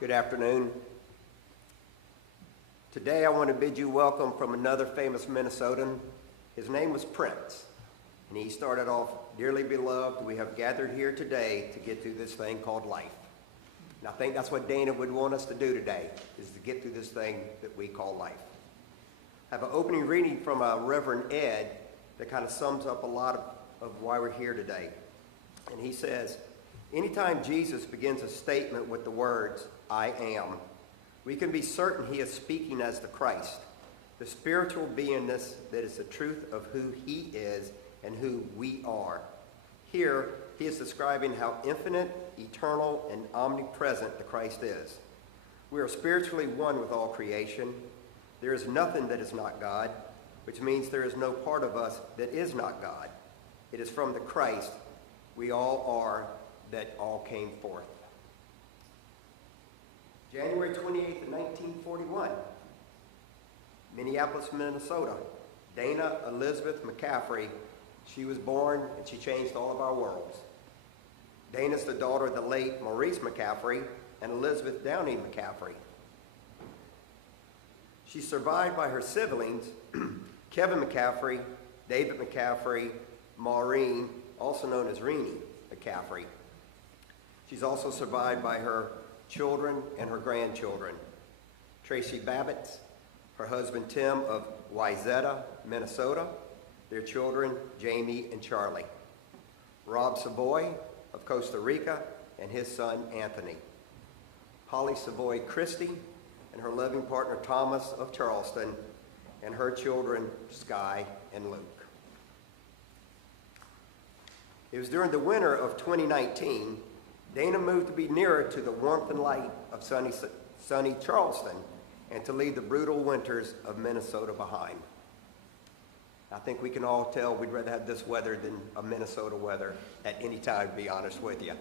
Good afternoon. Today I want to bid you welcome from another famous Minnesotan. His name was Prince, and he started off, "Dearly beloved, we have gathered here today to get through this thing called life." And I think that's what Dana would want us to do today, is to get through this thing that we call life. I have an opening reading from Reverend Ed that kind of sums up a lot of why we're here today. And he says, anytime Jesus begins a statement with the words, "I am," we can be certain he is speaking as the Christ, the spiritual beingness that is the truth of who he is and who we are. Here, he is describing how infinite, eternal, and omnipresent the Christ is. We are spiritually one with all creation. There is nothing that is not God, which means there is no part of us that is not God. It is from the Christ we all are that all came forth. January 28th, 1941, Minneapolis, Minnesota. Dana Elizabeth McCaffrey, she was born and she changed all of our worlds. Dana's the daughter of the late Maurice McCaffrey and Elizabeth Downing McCaffrey. She's survived by her siblings, Kevin McCaffrey, David McCaffrey, Maureen, also known as Renee McCaffrey. She's also survived by her children and her grandchildren. Tracy Babbitts, her husband Tim of Wayzata, Minnesota, their children Jamie and Charlie. Rob Savoy of Costa Rica and his son Anthony. Holly Savoy Christie and her loving partner Thomas of Charleston and her children Sky and Luke. It was during the winter of 2019 Dana moved to be nearer to the warmth and light of sunny Charleston and to leave the brutal winters of Minnesota behind. I think we can all tell we'd rather have this weather than a Minnesota weather at any time, to be honest with you.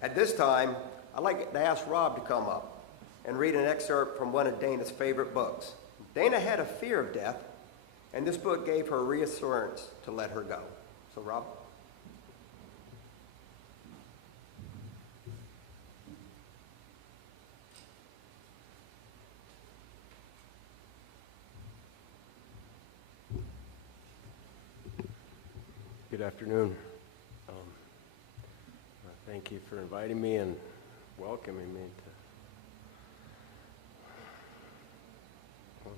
At this time, I'd like to ask Rob to come up and read an excerpt from one of Dana's favorite books. Dana had a fear of death, and this book gave her reassurance to let her go. So, Rob? Good afternoon. Thank you for inviting me and welcoming me to a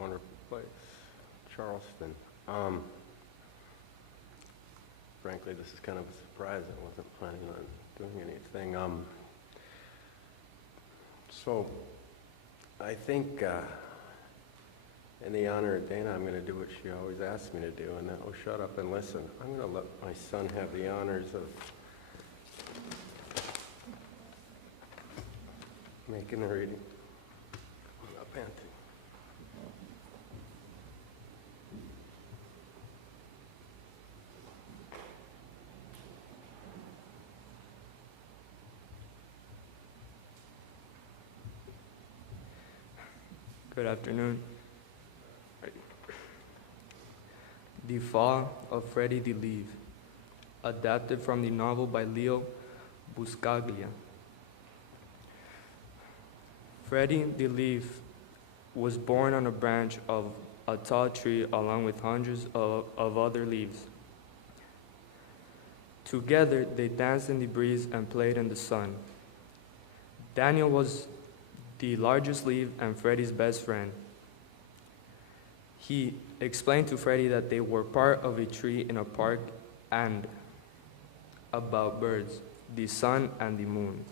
wonderful place, Charleston. Frankly, this is kind of a surprise. I wasn't planning on doing anything. So I think in the honor of Dana, I'm going to do what she always asks me to do, and that will shut up and listen. I'm going to let my son have the honors of making the reading. Up, Anthony. Good afternoon. The Fall of Freddie DeLeve, adapted from the novel by Leo Buscaglia. Freddie DeLeve was born on a branch of a tall tree along with hundreds of other leaves. Together, they danced in the breeze and played in the sun. Daniel was the largest leaf and Freddie's best friend. He explained to Freddie that they were part of a tree in a park and about birds, the sun, and the moon.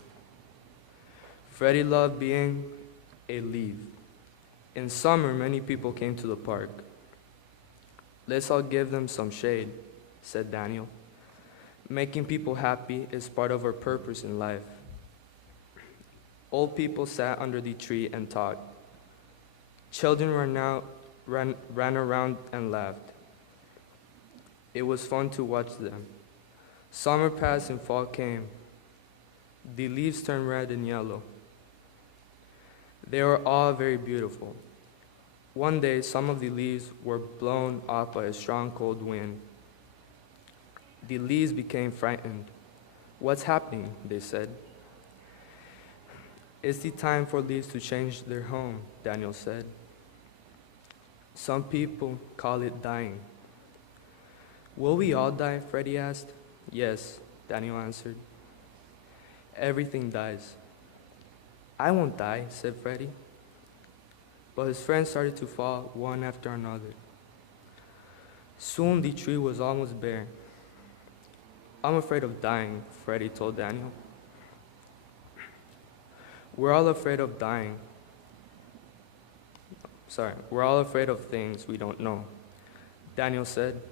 Freddie loved being a leaf. In summer, many people came to the park. "Let's all give them some shade," said Daniel. "Making people happy is part of our purpose in life." Old people sat under the tree and talked. Children ran around and laughed. It was fun to watch them. Summer passed and fall came. The leaves turned red and yellow. They were all very beautiful. One day, some of the leaves were blown off by a strong cold wind. The leaves became frightened. "What's happening?" they said. It's the time for leaves to change their home, Daniel said. Some people call it dying. Will we all die? Freddie asked. Yes, Daniel answered. Everything dies. I won't die, said Freddie. But his friends started to fall one after another. Soon the tree was almost bare. I'm afraid of dying, Freddie told Daniel. We're all afraid of dying. We're all afraid of things we don't know, Daniel said.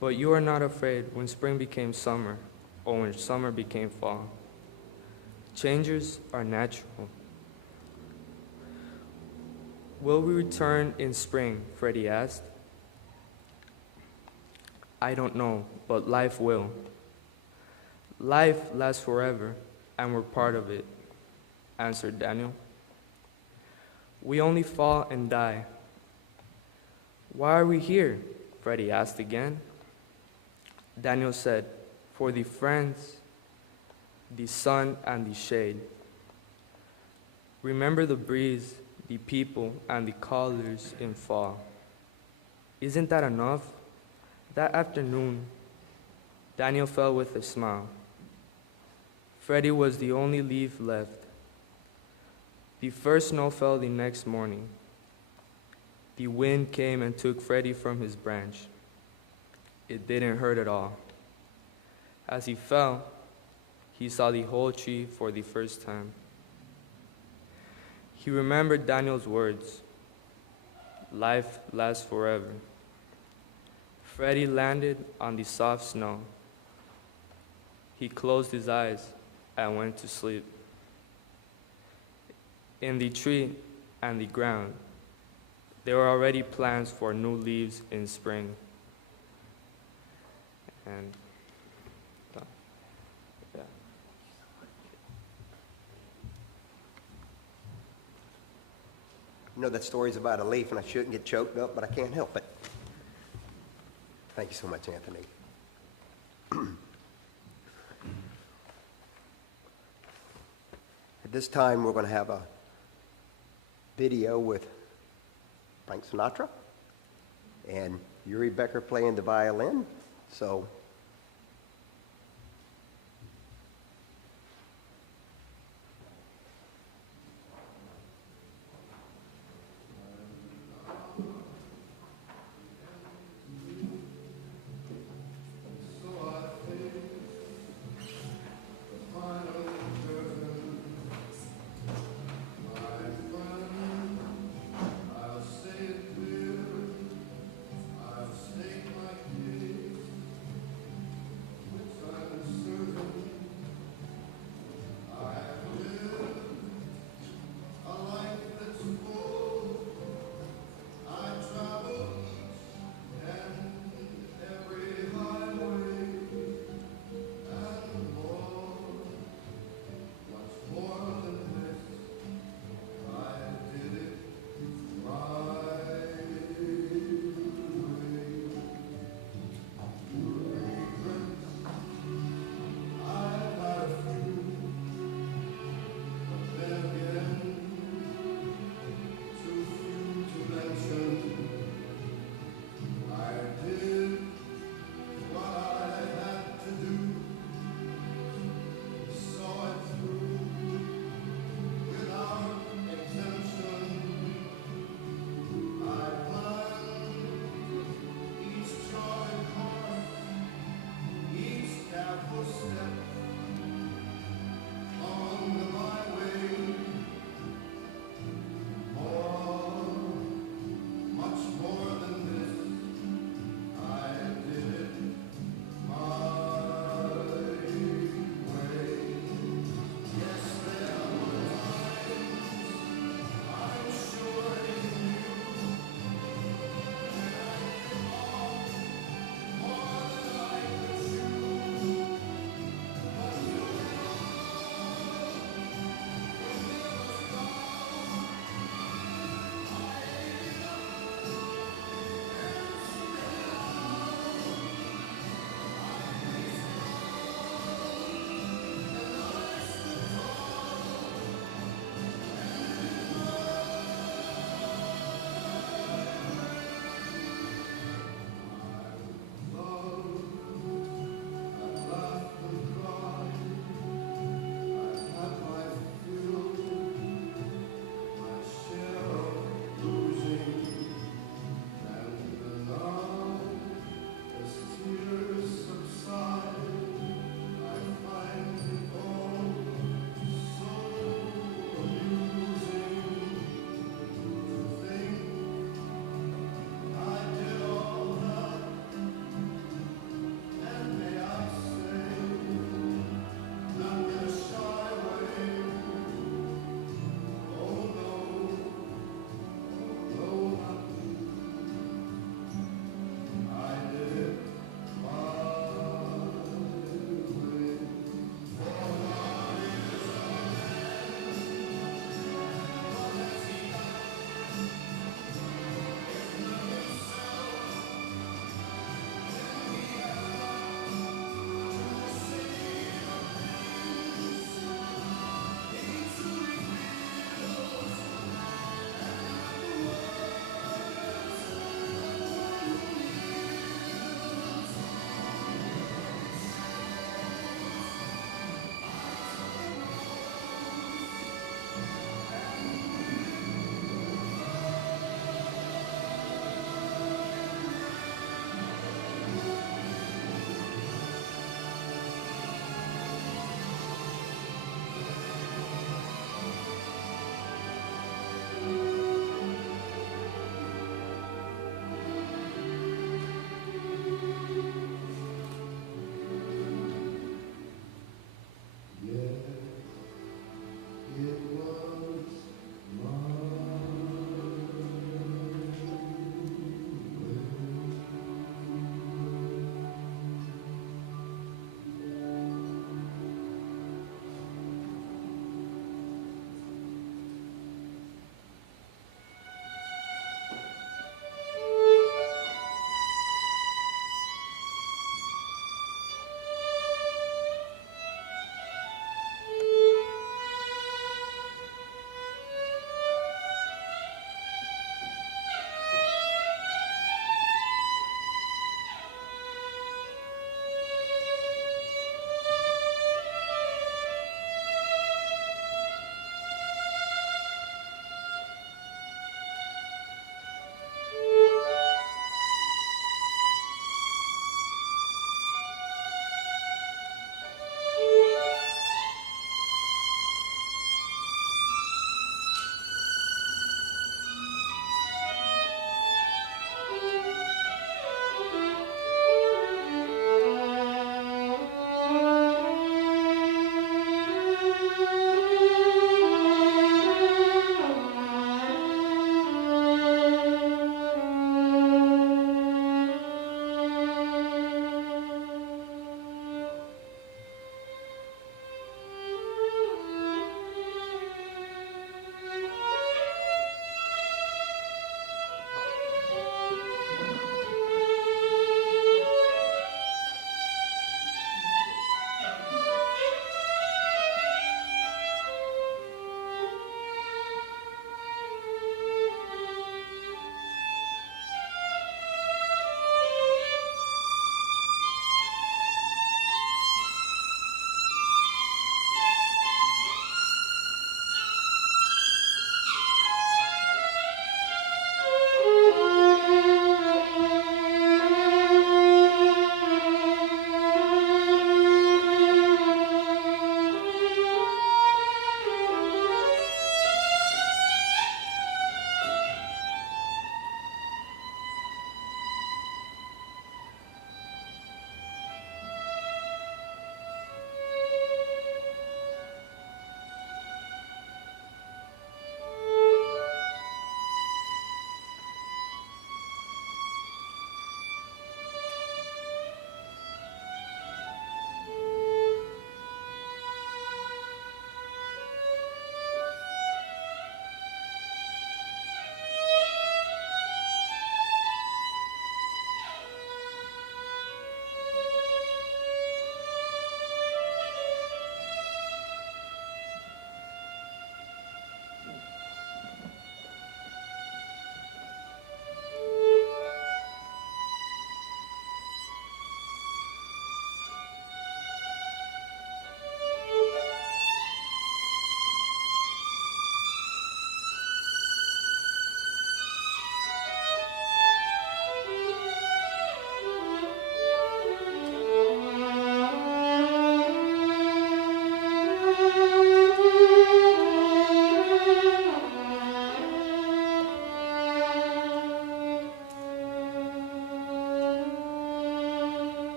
But you are not afraid when spring became summer or when summer became fall. Changes are natural. Will we return in spring? Freddie asked. I don't know, but life will. Life lasts forever, and we're part of it, answered Daniel. We only fall and die. Why are we here? Freddie asked again. Daniel said, for the friends, the sun, and the shade. Remember the breeze, the people, and the colors in fall. Isn't that enough? That afternoon, Daniel fell with a smile. Freddie was the only leaf left. The first snow fell the next morning. The wind came and took Freddie from his branch. It didn't hurt at all. As he fell, he saw the whole tree for the first time. He remembered Daniel's words, life lasts forever. Freddie landed on the soft snow. He closed his eyes and went to sleep. In the tree and the ground, there were already plans for new leaves in spring. And yeah. You know, that story's about a leaf, and I shouldn't get choked up, but I can't help it. Thank you so much, Anthony. At this time, we're going to have a video with Frank Sinatra and Uri Becker playing the violin. So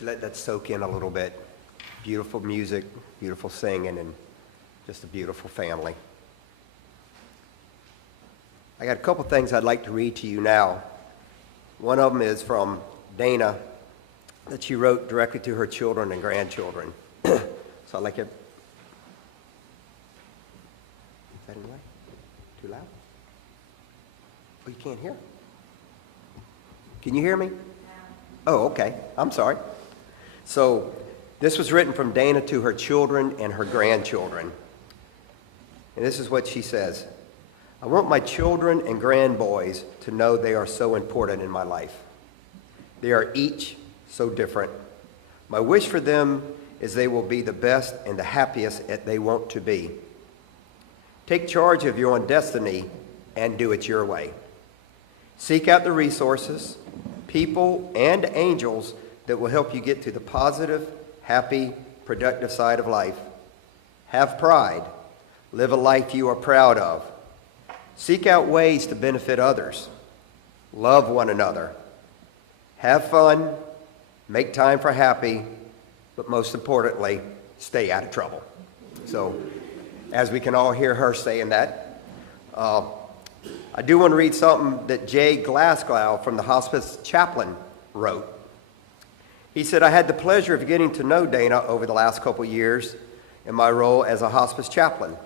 Let that soak in a little bit. Beautiful music, beautiful singing, and just a beautiful family. I got a couple things I'd like to read to you now. One of them is from Dana that she wrote directly to her children and grandchildren. So I'd like it. Is that in the way? Too loud? Oh, you can't hear? Can you hear me? Oh, okay. I'm sorry. So this was written from Dana to her children and her grandchildren. And this is what she says. I want my children and grandboys to know they are so important in my life. They are each so different. My wish for them is they will be the best and the happiest that they want to be. Take charge of your own destiny and do it your way. Seek out the resources, people, and angels that will help you get to the positive, happy, productive side of life. Have pride. Live a life you are proud of. Seek out ways to benefit others. Love one another. Have fun. Make time for happy. But most importantly, stay out of trouble. So, as we can all hear her saying that, I do want to read something that Jay Glasgow from the hospice chaplain wrote. He said, I had the pleasure of getting to know Dana over the last couple years in my role as a hospice chaplain.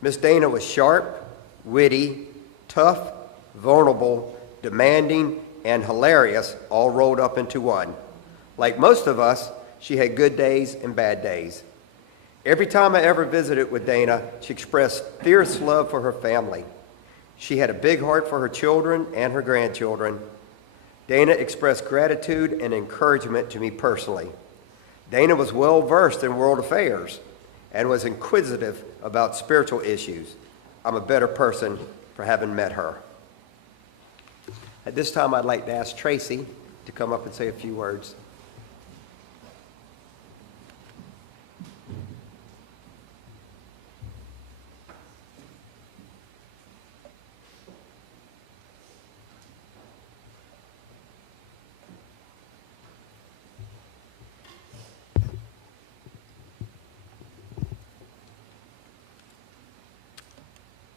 Miss Dana was sharp, witty, tough, vulnerable, demanding, and hilarious, all rolled up into one. Like most of us, she had good days and bad days. Every time I ever visited with Dana, she expressed fierce love for her family. She had a big heart for her children and her grandchildren. Dana expressed gratitude and encouragement to me personally. Dana was well versed in world affairs and was inquisitive about spiritual issues. I'm a better person for having met her. At this time, I'd like to ask Tracy to come up and say a few words.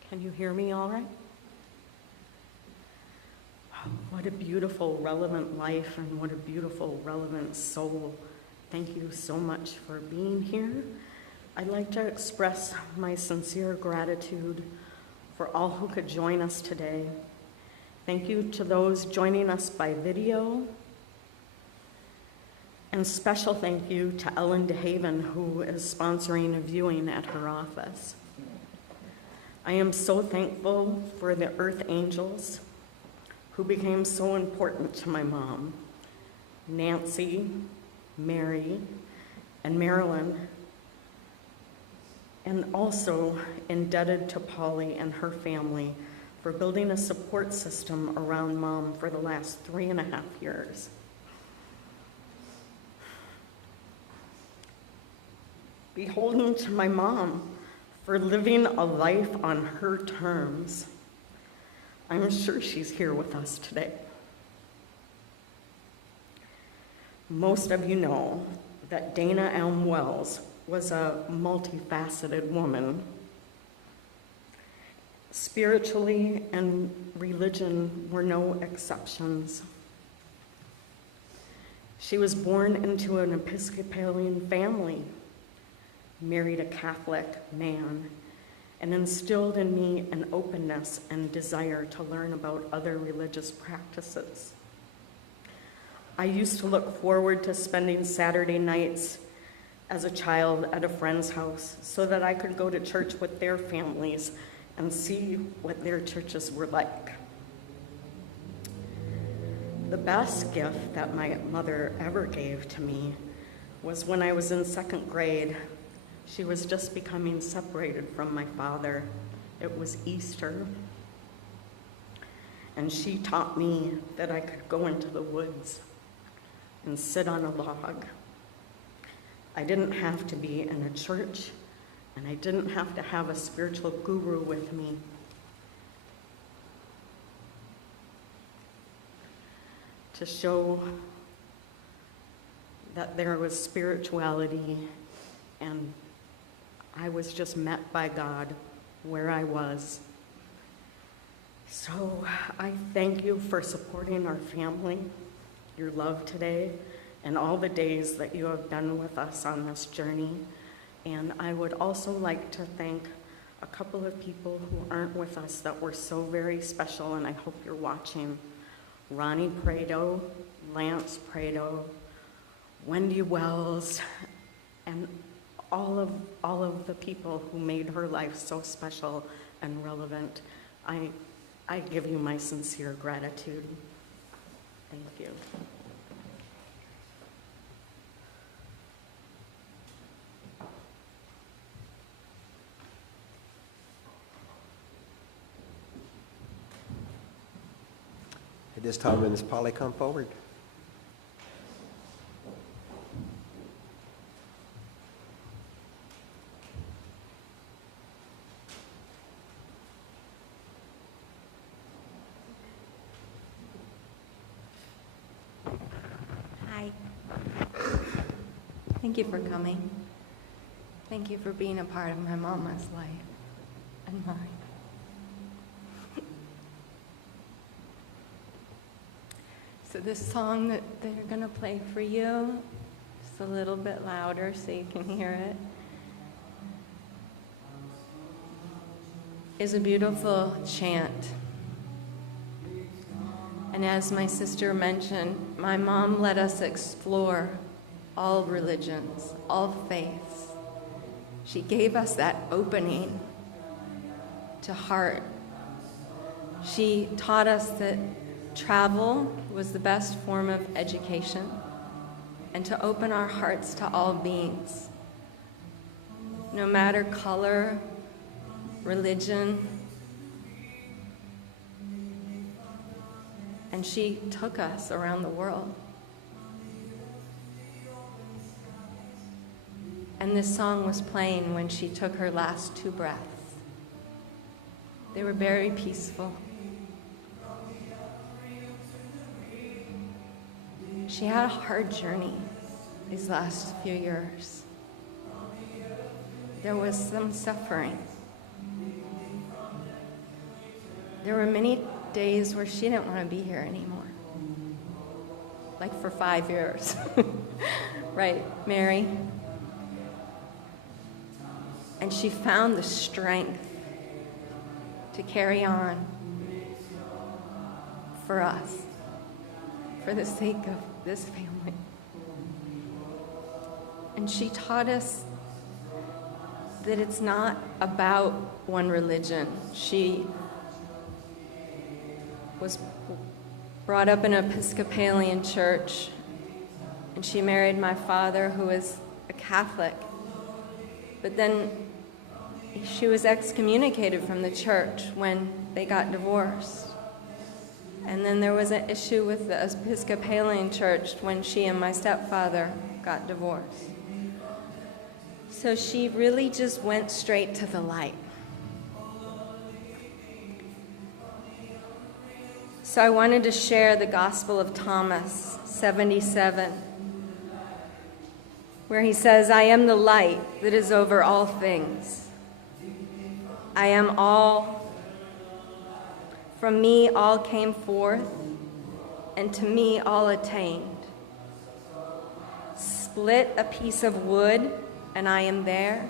Can you hear me all right? Wow, what a beautiful, relevant life, and what a beautiful, relevant soul. Thank you so much for being here. I'd like to express my sincere gratitude for all who could join us today. Thank you to those joining us by video. And special thank you to Ellen DeHaven, who is sponsoring a viewing at her office. I am so thankful for the Earth Angels who became so important to my mom, Nancy, Mary, and Marilyn, and also indebted to Polly and her family for building a support system around Mom for the last 3.5 years. Beholden to my mom for living a life on her terms. I'm sure she's here with us today. Most of you know that Dana Elm Wells was a multifaceted woman. Spiritually and religion were no exceptions. She was born into an Episcopalian family, married a Catholic man, and instilled in me an openness and desire to learn about other religious practices. I used to look forward to spending Saturday nights as a child at a friend's house so that I could go to church with their families and see what their churches were like. The best gift that my mother ever gave to me was when I was in 2nd grade. She was just becoming separated from my father. It was Easter. And she taught me that I could go into the woods and sit on a log. I didn't have to be in a church, and I didn't have to have a spiritual guru with me. To show that there was spirituality, and I was just met by God where I was. So I thank you for supporting our family, your love today, and all the days that you have been with us on this journey. And I would also like to thank a couple of people who aren't with us that were so very special, and I hope you're watching. Ronnie Prado, Lance Prado, Wendy Wells, and all of the people who made her life so special and relevant. I give you my sincere gratitude. Thank you. At this time, will Ms. Polly come forward? Hi. Thank you for coming. Thank you for being a part of my mama's life and mine. So this song that they're going to play for you, just a little bit louder so you can hear it, is a beautiful chant. And as my sister mentioned, my mom let us explore all religions, all faiths. She gave us that opening to heart. She taught us that travel was the best form of education, and to open our hearts to all beings, no matter color, religion. And she took us around the world. And this song was playing when she took her last 2 breaths. They were very peaceful. She had a hard journey these last few years. There was some suffering. There were many days where she didn't want to be here anymore. Like for 5 years. Right, Mary? And she found the strength to carry on for us, for the sake of this family. And she taught us that it's not about one religion. She was brought up in an Episcopalian church, and she married my father, who was a Catholic. But then she was excommunicated from the church when they got divorced. And then there was an issue with the Episcopalian church when she and my stepfather got divorced. So she really just went straight to the light. So I wanted to share the Gospel of Thomas 77, where he says, "I am the light that is over all things. I am all. From me all came forth, and to me all attained. Split a piece of wood, and I am there.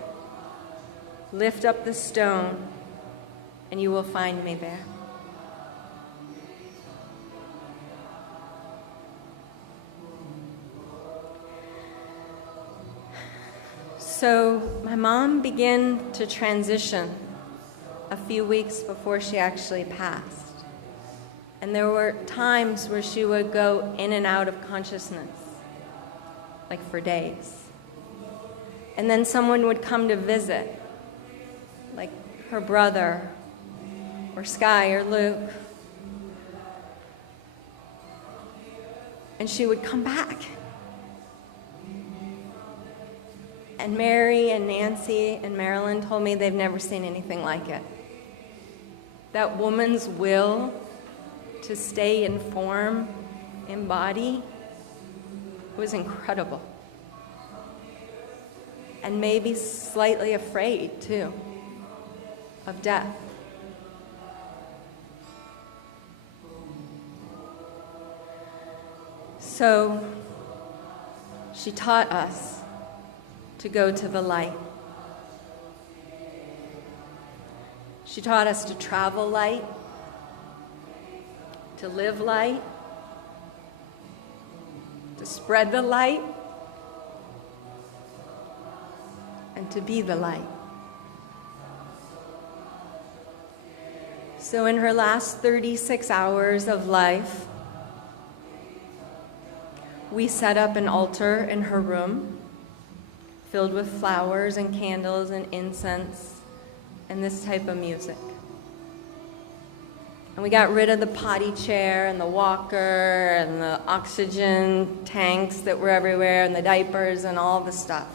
Lift up the stone, and you will find me there." So my mom began to transition a few weeks before she actually passed. And there were times where she would go in and out of consciousness, like for days. And then someone would come to visit, like her brother, or Sky, or Luke. And she would come back. And Mary and Nancy and Marilyn told me they've never seen anything like it. That woman's will to stay in form, in body, was incredible. and maybe slightly afraid, too, of death. So she taught us to go to the light. She taught us to travel light, to live light, to spread the light, and to be the light. So in her last 36 hours of life, we set up an altar in her room filled with flowers and candles and incense and this type of music. And we got rid of the potty chair and the walker and the oxygen tanks that were everywhere and the diapers and all the stuff.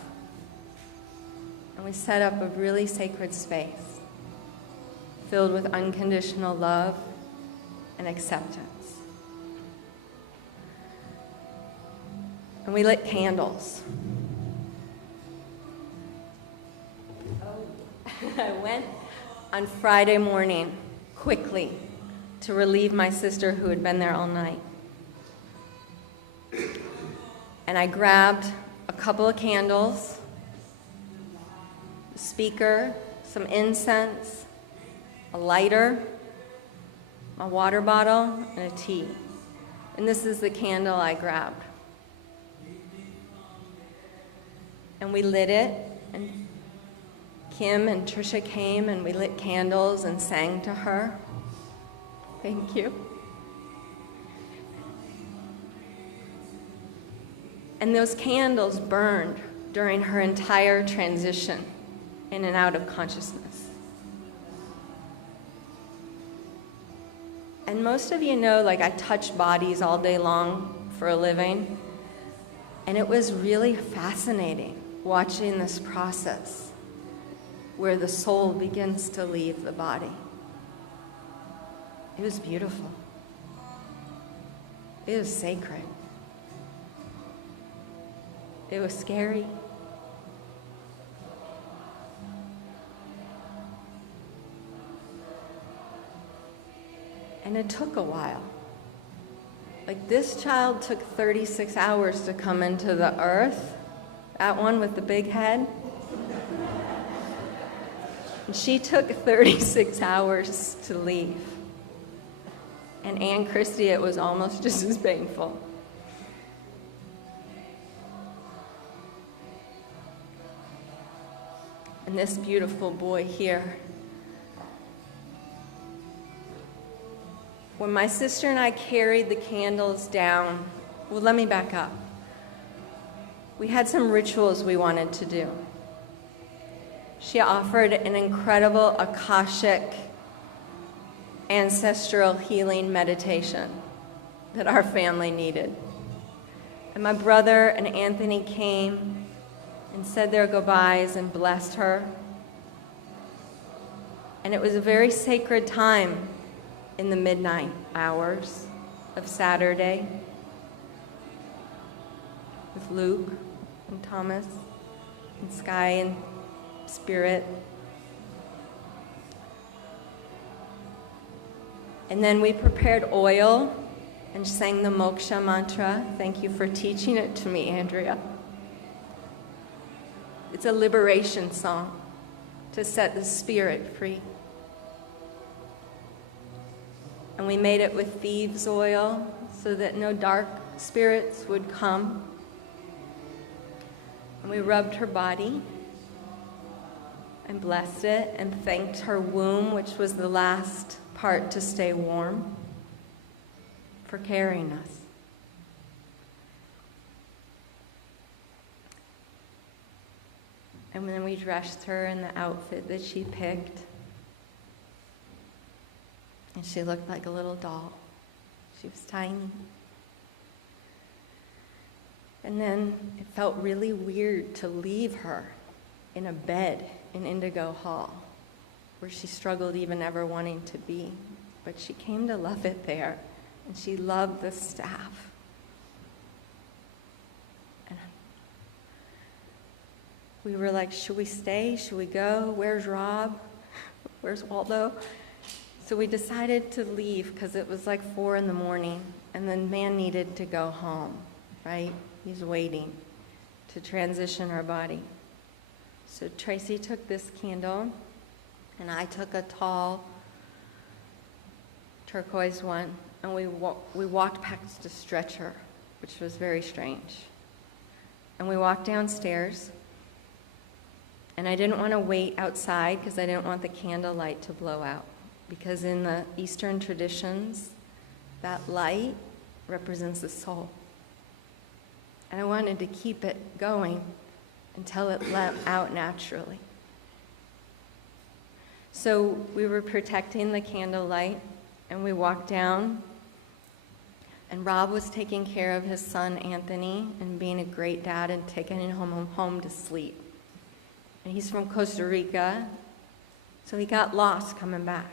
And we set up a really sacred space filled with unconditional love and acceptance. And we lit candles. I went on Friday morning, quickly, to relieve my sister who had been there all night. And I grabbed a couple of candles, a speaker, some incense, a lighter, a water bottle, and a tea. And this is the candle I grabbed. And we lit it, and Kim and Tricia came, and we lit candles and sang to her. Thank you. And those candles burned during her entire transition in and out of consciousness. And most of you know, like, I touch bodies all day long for a living, and it was really fascinating watching this process where the soul begins to leave the body. It was beautiful. It was sacred. It was scary. And it took a while. Like, this child took 36 hours to come into the earth, that one with the big head. And she took 36 hours to leave. And Ann Christie, it was almost just as painful. And this beautiful boy here. When my sister and I carried the candles down, well, let me back up. We had some rituals we wanted to do. She offered an incredible Akashic ancestral healing meditation that our family needed. And my brother and Anthony came and said their goodbyes and blessed her. And it was a very sacred time in the midnight hours of Saturday with Luke and Thomas and Sky and Spirit. And then we prepared oil and sang the Moksha mantra. Thank you for teaching it to me, Andrea. It's a liberation song to set the spirit free. And we made it with thieves' oil so that no dark spirits would come. And we rubbed her body and blessed it and thanked her womb, which was the last part to stay warm, for carrying us. And then we dressed her in the outfit that she picked. And she looked like a little doll. She was tiny. And then it felt really weird to leave her in a bed in Indigo Hall, where she struggled even ever wanting to be. But she came to love it there, and she loved the staff. we were like, should we stay? Should we go? Where's Rob? Where's Waldo? So we decided to leave because it was like 4 a.m. and the man needed to go home, right? He's waiting to transition our body. So Tracy took this candle, and I took a tall turquoise one, and we walked past the stretcher, which was very strange. And we walked downstairs, and I didn't want to wait outside because I didn't want the candlelight to blow out. Because in the Eastern traditions, that light represents the soul. And I wanted to keep it going until it let out naturally. So we were protecting the candlelight, and we walked down, and Rob was taking care of his son Anthony and being a great dad and taking him home to sleep. And he's from Costa Rica, so he got lost coming back.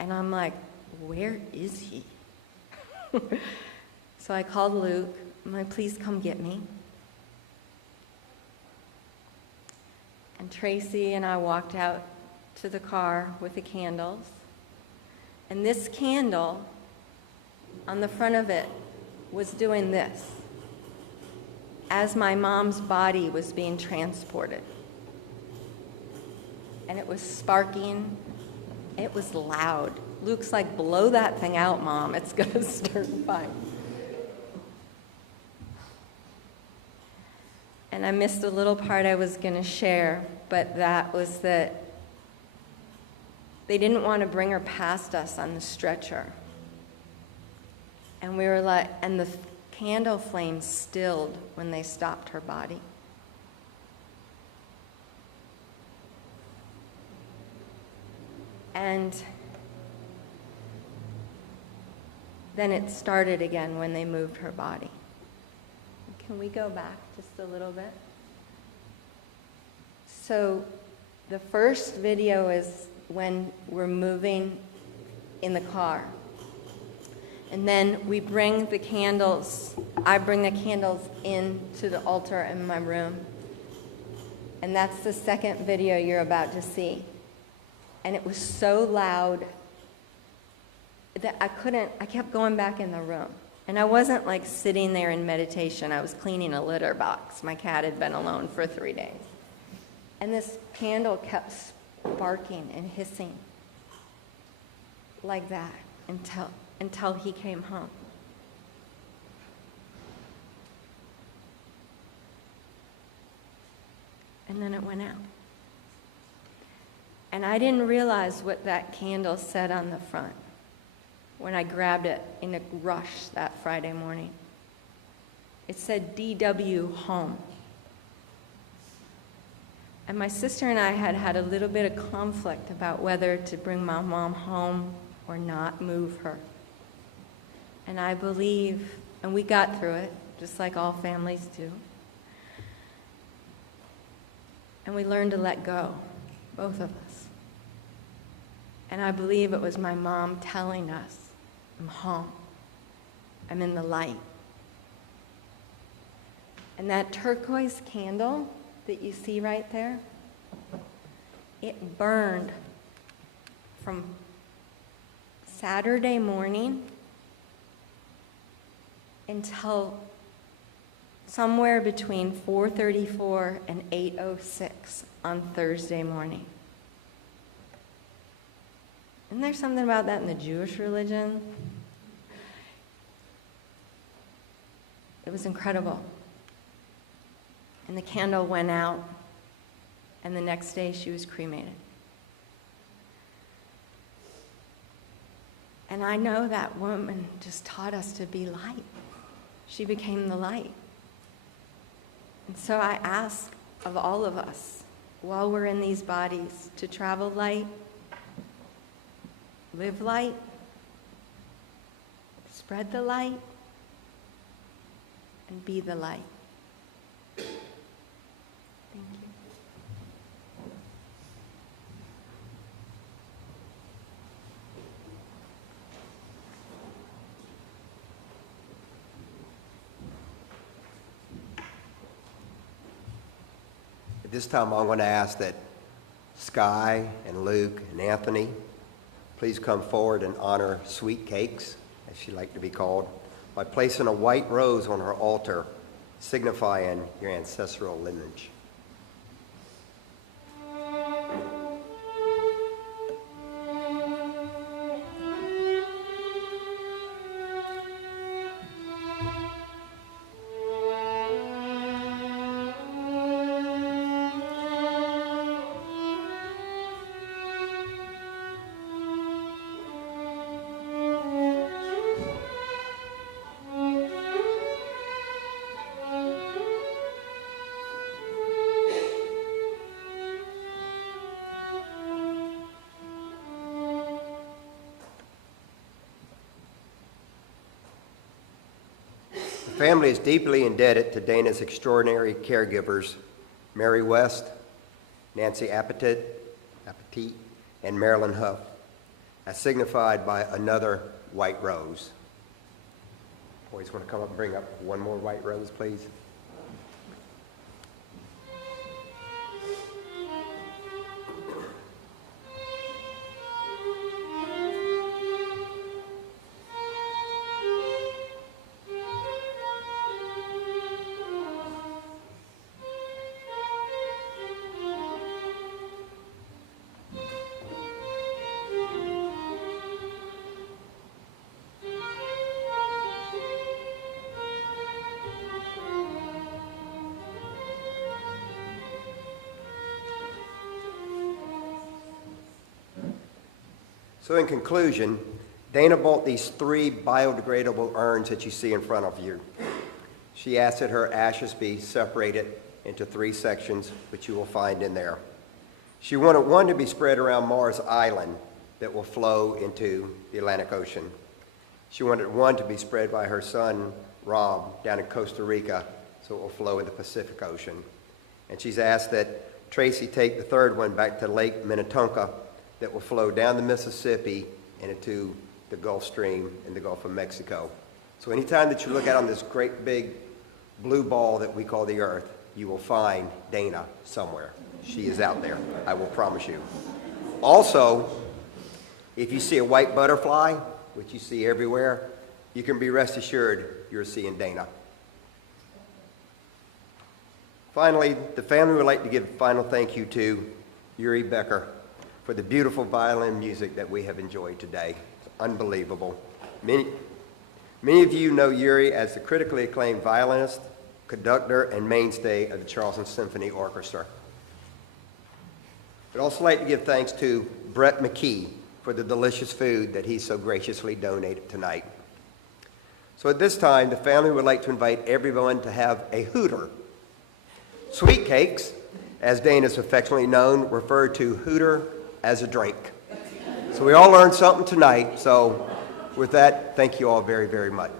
And I'm like, where is he? So I called Luke. I'm like, please come get me. And Tracy and I walked out to the car with the candles. And this candle, on the front of it, was doing this as my mom's body was being transported. And it was sparking. It was loud. Luke's like, blow that thing out, Mom. It's going to start fire. And I missed a little part I was going to share, but that was that they didn't want to bring her past us on the stretcher. And we were like, and the candle flame stilled when they stopped her body. And then it started again when they moved her body. Can we go back just a little bit? So the first video is when we're moving in the car. And then we bring the candles, I bring the candles into the altar in my room. And that's the second video you're about to see. And it was so loud that I kept going back in the room. And I wasn't like sitting there in meditation. I was cleaning a litter box. My cat had been alone for 3 days. And this candle kept sparking and hissing like that until he came home. And then it went out. And I didn't realize what that candle said on the front when I grabbed it in a rush that Friday morning. It said DW home. And my sister and I had a little bit of conflict about whether to bring my mom home or not move her. And I believe, and we got through it, just like all families do. And we learned to let go, both of us. And I believe it was my mom telling us, I'm home. I'm in the light. And that turquoise candle that you see right there, it burned from Saturday morning until somewhere between 4:34 and 8:06 on Thursday morning. Isn't there something about that in the Jewish religion? It was incredible. And the candle went out, and the next day she was cremated. And I know that woman just taught us to be light. She became the light. And so I ask of all of us, while we're in these bodies, to travel light, live light, spread the light, and be the light. Thank you. At this time, I'm going to ask that Sky and Luke and Anthony please come forward and honor Sweet Cakes, as she liked to be called, by placing a white rose on her altar, signifying your ancestral lineage. The family is deeply indebted to Dana's extraordinary caregivers, Mary West, Nancy Appetit, and Marilyn Huff, as signified by another white rose. Boys, want to come up and bring up one more white rose, please? So in conclusion, Dana bought these 3 biodegradable urns that you see in front of you. She asked that her ashes be separated into 3 sections, which you will find in there. She wanted one to be spread around Mars Island that will flow into the Atlantic Ocean. She wanted one to be spread by her son, Rob, down in Costa Rica, so it will flow in the Pacific Ocean. And she's asked that Tracy take the 3rd one back to Lake Minnetonka that will flow down the Mississippi and into the Gulf Stream in the Gulf of Mexico. So anytime that you look out on this great big blue ball that we call the Earth, you will find Dana somewhere. She is out there, I will promise you. Also, if you see a white butterfly, which you see everywhere, you can be rest assured you're seeing Dana. Finally, the family would like to give a final thank you to Yuri Becker for the beautiful violin music that we have enjoyed today. It's unbelievable. Many of you know Yuri as the critically acclaimed violinist, conductor, and mainstay of the Charleston Symphony Orchestra. I'd also like to give thanks to Brett McKee for the delicious food that he so graciously donated tonight. So at this time, the family would like to invite everyone to have a hooter. Sweet Cakes, as Dana is affectionately known, refer to hooter as a drink. So we all learned something tonight. So with that, thank you all very, very much.